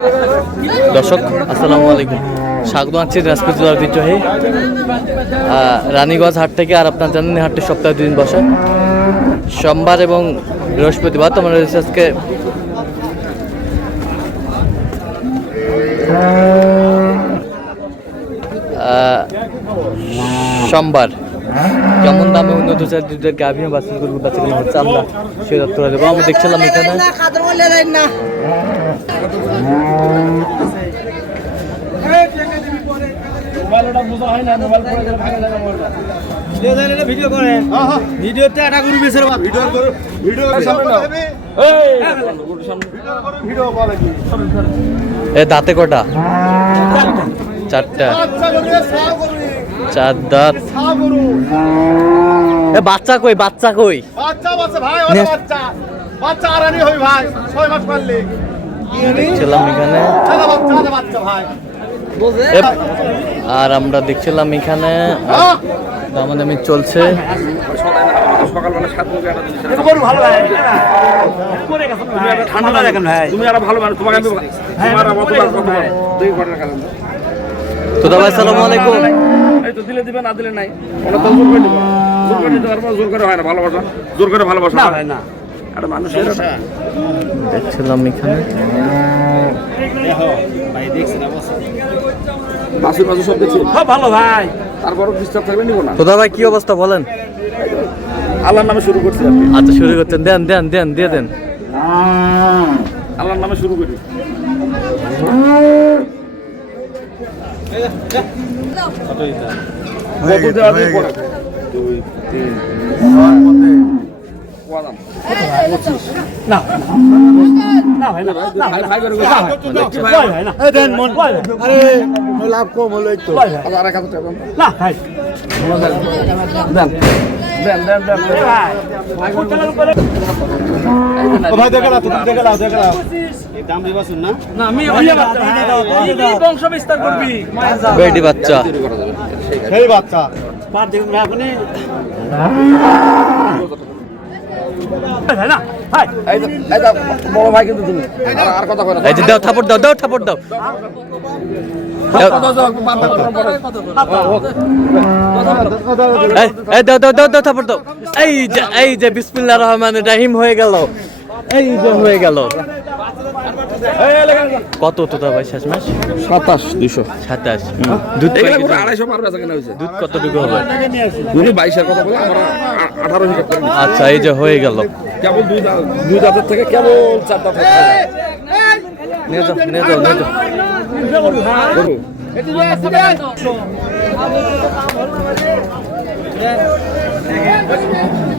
দর্শক আসসালামু আলাইকুম, স্বাগত আছি দিনাজপুর জেলার ঐতিহ্যবাহী রানীগঞ্জ হাট থেকে। আর আপনার জানেন হাটটি সপ্তাহে 2 দিন বসে, সোমবার এবং বৃহস্পতিবার। তোমরা আজকে সোমবার কেমন দামে উন্নত দুধের গাভী বাচ্চা গরু বাচ্চাগুলো হচ্ছে আমরা সে তথ্য দেবো। আমি দেখছিলাম এখানে দাঁতে কটা? 4টা, 4 দাঁত। বাচ্চা কই? বাচ্চা কই? দেখছিলাম এখানে, আর আমরা দেখছিলাম এখানে দামাদামি চলছে। তো দাদা আসসালামু আলাইকুম। এই তো দিলে দিবে, না দিলে নাই। ওটা তো জোর করে দিতে পারবো, জোর করে হয় না। ভালোবাসা জোর করে ভালোবাসা হয় না। আর মানুষের দেখছিলাম এখানে বাসু বাসু সব দেখছি ভালো ভাই, তারপরও ডিস্টার্ব থাকলে নিব না। তো দাদা কি অবস্থা বলেন? আল্লাহর নামে শুরু করছি। আচ্ছা শুরু করছেন, দেন দেন দেন দিয়ে দেন। আল্লাহর নামে শুরু করি। লাভ কম হলো একটু। বেটি বাচ্চা, সেই বাচ্চা বড় ভাই কিন্তু তুমি আর কথা কয় না। এই যে দাও, থাপড় দাও, দাও থাপড় দাও। এই দাও দাও দাও দাও থাপড় দাও। এই যে বিসমিল্লাহির রহমানির রহিম হয়ে গেল, এই যে হয়ে গেল। কত তো ভাই শেষ মাস? 27,200। 27। দুধ এগুলো 250 পার বেচা কেনা হইছে। দুধ কতটুকু হবে? উনি 22 এর কথা বলে আমরা 18 হিসাব করে। আচ্ছা এই যে হয়ে গেল। কেবল দুই দাঁতের থেকে কেবল 4 দাঁত নিয়ে যাও নিয়ে যাও নিয়ে যাও।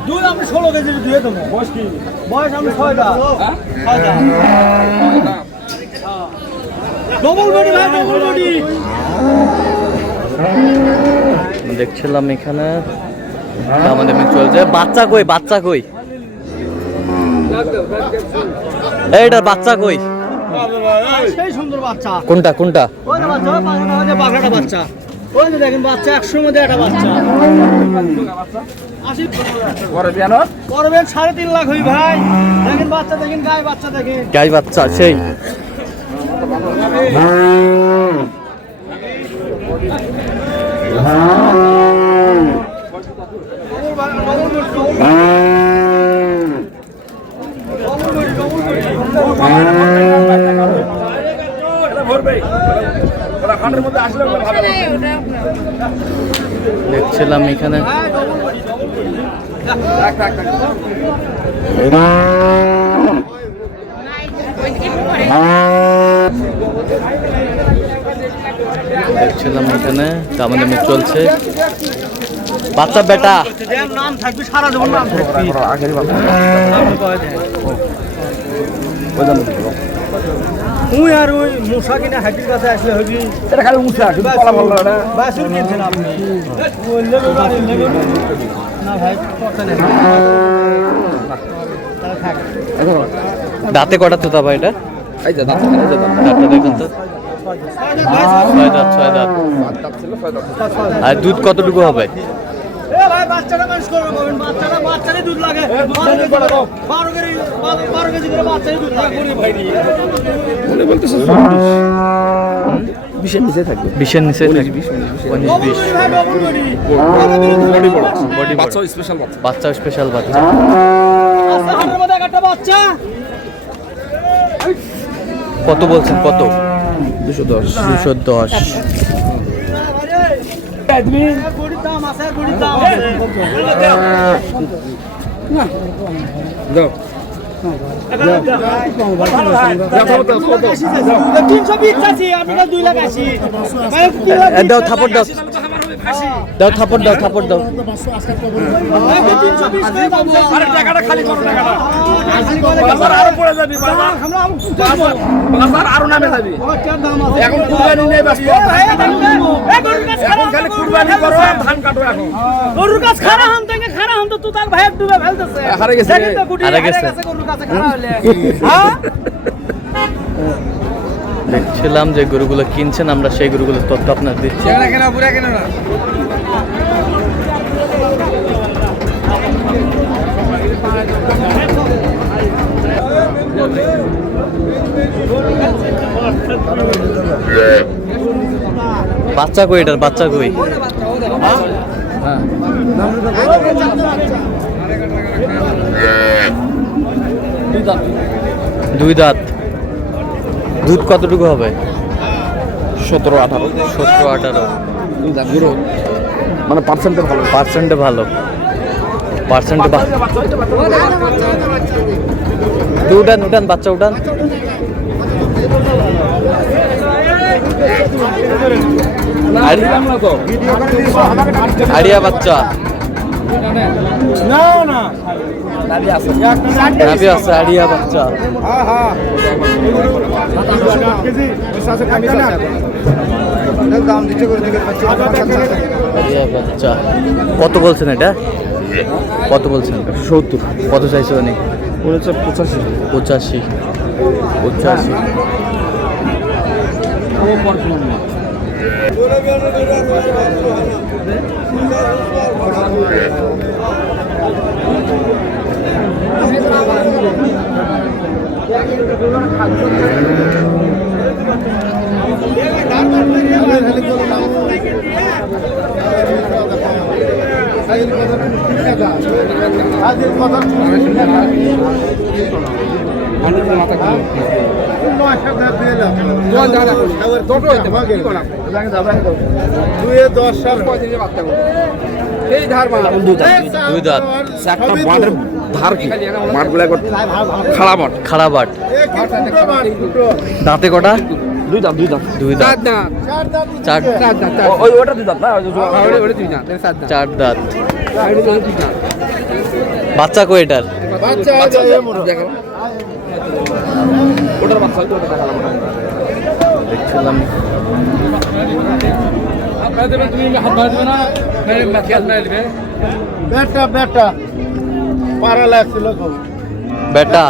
দুধ আমি 16 কেজি দিয়ে দেবো। বয়স আমি 6টা। ডবল বডি ভাই, ডবল বডি। দেখছিলাম এখানে আমাদের চলছে। বাচ্চা কই? বাচ্চা কই? এইটার বাচ্চা কই? সেই সুন্দর বাচ্চা। কোনটা কোনটা? ওই যে বাচ্চা, ওই যে বাঘাটা বাচ্চা। ওই যে দেখেন বাচ্চা, 100 মধ্যে একটা বাচ্চা। 80 পরে বিয়ানো করবেন 3.5 লাখ হই ভাই। দেখেন বাচ্চা, দেখেন গায়ে বাচ্চা, দেখেন গাই বাচ্চা সেই। দেখছিলাম এখানে দেখছিলাম এখানে দামাদামি চলছে। বাচ্চা বেটা নাম থাকবে, সারা জীবন নাম থাকবে। তুই আর ওই মুসা কিনে হাতির কাছে আসলে হবি। এটা খালি মুছা কিন্তু কলা ভালো না। বাসুর কিনছেন আপনি? না ভাই, কথা নেই। তাহলে থাক। দাঁতে কটা তো ভাই এটা? এই যে দাঁত, এই যে দাঁত। দাঁতটা দেখুন তো। 6 দাঁত, 6 দাঁত। দাঁত ছিল 6 দাঁত। আর দুধ কতটুকু হবে? এ ভাই বাচ্চাটা মানুষ করবে বলেন বাচ্চারই দুধ লাগে 12 কেজি করে বাচ্চারই দুধ লাগে বলে বলতেছে 20 নিচে থাকবে 20-এর নিচে থাকে 19-20 বডি বড় বডি বাচ্চা স্পেশাল বাচ্চা বাচ্চা স্পেশাল বাচ্চা। আচ্ছা হাটের মধ্যে একটা বাচ্চা কত বলছেন কত? 210 210। গড়ির দাম আছে গড়ির দাম আছে দাও 320 চাচ্ছি আপনারা 2 লাখ 80 দাও থাপড় দাও দাও থাপড় দাও থাপড় দাও। আরে টাকাটা খালি করো টাকাটা বাজার আরো পড়ে যাবি বাজার আরো নামে যাবি এখন কুরবানি নেই ব্যস্ত এখন খালি কুরবানি করো আর ধান কাটো এখন গরুর কাছে খারা হাম থেকে খারা হাম তো তুতাক ভাই ডুবে ফেলতেছে হারে গেছে হারে গেছে গরুর কাছে খারা হলে হ্যাঁ দেখছিলাম যে গরুগুলো কিনছেন, আমরা সেই গরুগুলোর তথ্য আপনার দিচ্ছি। কেন পুরা কেন না বাচ্চা কই এটার বাচ্চা কই? হ্যাঁ দুই দাঁত। দুধ কতটুকু হবে? 17-18 17-18। গুরু মানে পার্সেন্টে ভালো পার্সেন্টে ভালো পার্সেন্টে উঠান উঠান বাচ্চা উঠান। আড়িয়া বাচ্চা না না নাবি আছে নাভি আছে আড়িয়া বাচ্চা। হ্যাঁ হ্যাঁ দাম দিতে করে আড়িয়া বাচ্চা। কত বলছেন এটা? কত বলছেন? 70 কত চাইছে উনি? বলেছে 85 85। দুই দাঁত একটা বাটের ধার কি বাটগুলো একবার খাড়া বাট খারাবাট। দাঁতে কটা? দুই দাঁত দুই দাঁত চার ওই ওটা দুই দাঁত না চার দাঁত। বাচ্চা কই এটার? দেখো ওটার বাচ্চা ওটা দেখালাম দেখছিলাম বেটা বেটা পারা লাগছিল বেটা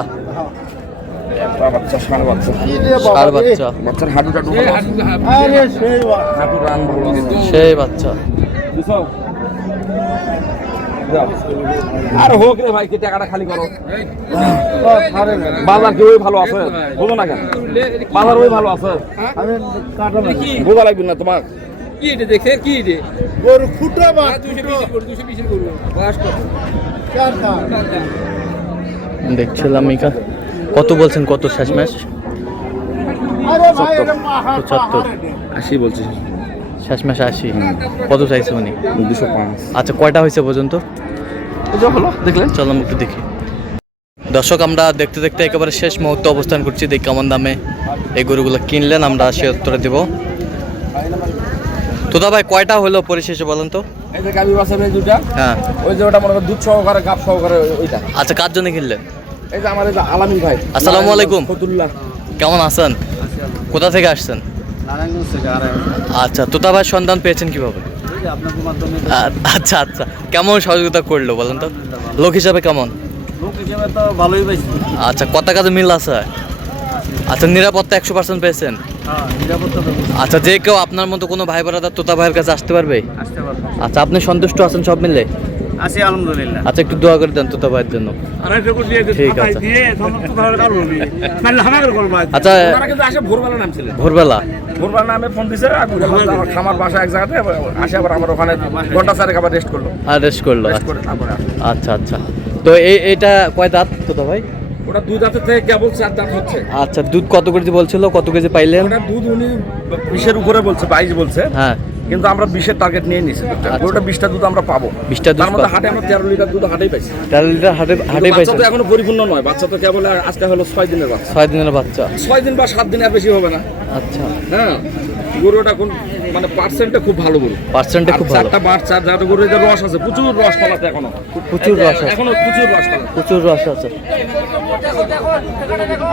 বাচ্চা ষাঁড় বাচ্চা ষাঁড় বাচ্চা বাচ্চার হাঁটু টাটু আরে সেই হাঁটু রান ভালো সেই বাচ্চা। আর হোক রে ভাই কি টাকাটা খালি করো বাজার কি ওই ভালো আছে বুঝো না কেন বাজার ওই ভালো আছে আমি কাটা বোঝা লাগবে না তোমার কি এটা দেখে কি রে গরু খুঁটা বা 220 করব বয়স কত চারটা দেখছিলাম এখানে। কত বলছেন? কত শেষ ম্যাচ? আরে ভাই এটা মাহা 75। 80 বলছি শেষ ম্যাচ 80। কত চাইছে উনি? 205 আচ্ছা কয়টা হয়েছে পর্যন্ত? হলো দেখলেন চলো একটু দেখি। দর্শক আমরা দেখতে দেখতে একেবারে শেষ মুহূর্তে অবস্থান করছি। দেখি কেমন দামে এই গরুগুলো কিনলেন, আমরা সে উত্তরে দেব। তোদা ভাই কয়টা হলো পরিশেষে বলেন তো? এই যে গাবি বাসা এই দুটা হ্যাঁ ওই যে ওটা মনে করো দুধ সহকারে গাব সহকারে ওইটা আচ্ছা কার জন্য কিনলেন? এই যে আমার এই যে আলামিন ভাই আসসালামু আলাইকুম। ফতুল্লাহ কেমন আছেন? কোথা থেকে আসছেন? নারায়ণগঞ্জ থেকে আর আচ্ছা তোতা ভাই সন্ধান পেয়েছেন কিভাবে? আপনাদের মাধ্যমে আচ্ছা আচ্ছা কেমন সহযোগিতা করলো বলেন তো? লোক হিসাবে কেমন? লোক হিসেবে তো ভালোই পাইছি আচ্ছা কত কাজে মিল আছে? আচ্ছা, নিরাপত্তা 100% পেয়েছেন? হ্যাঁ নিরাপত্তা ব্যবস্থা আচ্ছা, যে কেউ আপনার মতো কোনো ভাই ব্রাদার তোতা ভাইয়ের কাছে আসতে পারবে? আসতে পারবে। আচ্ছা, আপনি সন্তুষ্ট আছেন সব মিলে? আছি আলহামদুলিল্লাহ। আচ্ছা, একটু দোয়া করে দেন তোতা ভাইয়ের জন্য। ঠিক আছে। আচ্ছা, ওনারা কিন্তু আসে ভোরবেলা নামছিলেন, ভোরবেলা ভোরবেলা নামে ফোন দিছে আর আমার খামার বাসা এক জায়গাতে, আসে আবার আমার ওখানে ঘন্টা চারেক আবার রেস্ট করলো, রেস্ট করলো। রেস্ট করে তারপরে আসলো। আচ্ছা আচ্ছা, তো এইটা কয় দাঁত তোতা ভাই? ওটা 2 দাঁতের থেকে কেবল 4 দাঁত হচ্ছে। আচ্ছা, দুধ কত কেজি বলছিল, কত কেজি পাইলেন? ওটা দুধ উনি 20-এর উপরে বলছে, 22 বলছে, হ্যাঁ, কিন্তু আমরা 20-এর টার্গেট নিয়ে নিছি। ওটা 20টা দুধ আমরা পাবো, 20টা দুধ তার মধ্যে পাবো। হাটে আমরা 13 লিটার দুধ হাটেই পাইছি। 13 লিটার হাটে কিন্তু বাচ্চা পাইছেন? তো এখনো পরিপূর্ণ নয়, বাচ্চা তো কেবল আজকে হলো 6 দিনের বাচ্চা। 6 দিনের বাচ্চা। 6 দিন বা 7 দিন আর বেশি হবে না। আচ্ছা, হ্যাঁ, গরুটা কোন মানে পার্সেন্টটা খুব ভালো গরু, পার্সেন্টটা খুব ভালো। 4টা বাচ্চা, যাতে গরুর যে রস আছে, প্রচুর রস পালাতে এখনো, প্রচুর রস আছে। এখনো প্রচুর রস পালাতে। প্রচুর রস আছে।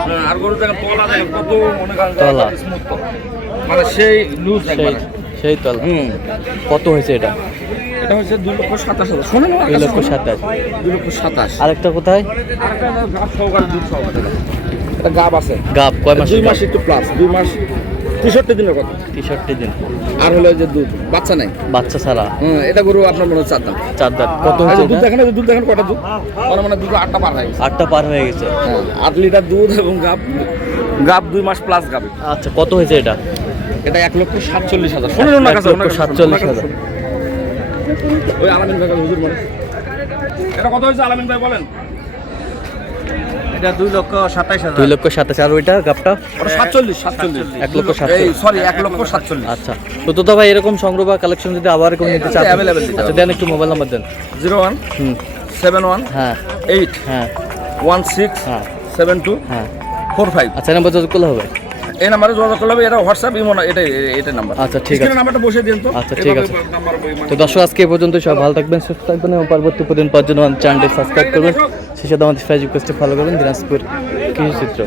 হ্যাঁ, আর গরু দেখেন তলা দেখেন কত, মনে করেন তলা। স্মুথ তলা, মানে সেই লুজ সেই একবারে। সেই তল। কত হয়েছে এটা? এটা হচ্ছে 2,27,000। শোনেন না, 2,27,000। 2,27,000। আরেকটা কোথায়? আরেকটা গাব সহকারে দুধ সহকারে, এটা গাব আছে, গাব কয় মাস? 2 মাস একটু প্লাস, 2 মাস 63 দিনের কথা। 63 দিন। আর হলো যে দুধ বাচ্চা নাই, বাচ্চা ছাড়া। এটা গরু আপনার মনে হয় 4 দাঁত। 4 দাঁত। কত এই হয়েছে যে দুধ এটা? দেখেন, দুধ দেখেন কটা দুধ, মানে মানে দুধ 8টা পার হয়ে গেছে। 8টা পার হয়ে গেছে। 8 লিটার দুধ এবং গাব, গাব 2 মাস প্লাস গাবে। আচ্ছা, কত হয়েছে এটা? এটা 1,47,000। শোনেন ওনার কাছে, ওনার কাছে, 1,47,000। ওই আলামিন ভাই হুজুর মানে এটা কত হয়েছে আলামিন ভাই বলেন? এটা 2,27,000। 2,27,000। আর ওইটা গাবটা? ওটা 47, 47। 1,47,000। এই সরি, 1,47,000। আচ্ছা, তো তোতা ভাই এরকম সংগ্রহ বা কালেকশন যদি আবার কেউ নিতে চান, available দিতে আচ্ছা দেন, একটু মোবাইল নাম্বার দেন। 01 হুম, 71 হ্যাঁ 8 হ্যাঁ 16 হ্যাঁ 72 হ্যাঁ। 45। আচ্ছা, নাম্বার যোগাযোগ করলে হবে? এই নাম্বারে যোগাযোগ করলে হবে। এটা হোয়াটসঅ্যাপ ইমো না, এটা নাম্বার। আচ্ছা, ঠিক আছে। স্ক্রিনে নাম্বারটা বসিয়ে দিন তো। আচ্ছা, ঠিক আছে। নাম্বার তো দর্শক, আজকে এই পর্যন্ত। সব ভালো থাকবেন, সুস্থ থাকবেন এবং পরবর্তী প্রতিদিন পাওয়ার জন্য আমাদের চ্যানেলটি সাবস্ক্রাইব করবেন। সেই সাথে আমাদের ফেসবুক পেজটি ফলো করবেন, দিনাজপুর কৃষি চিত্র।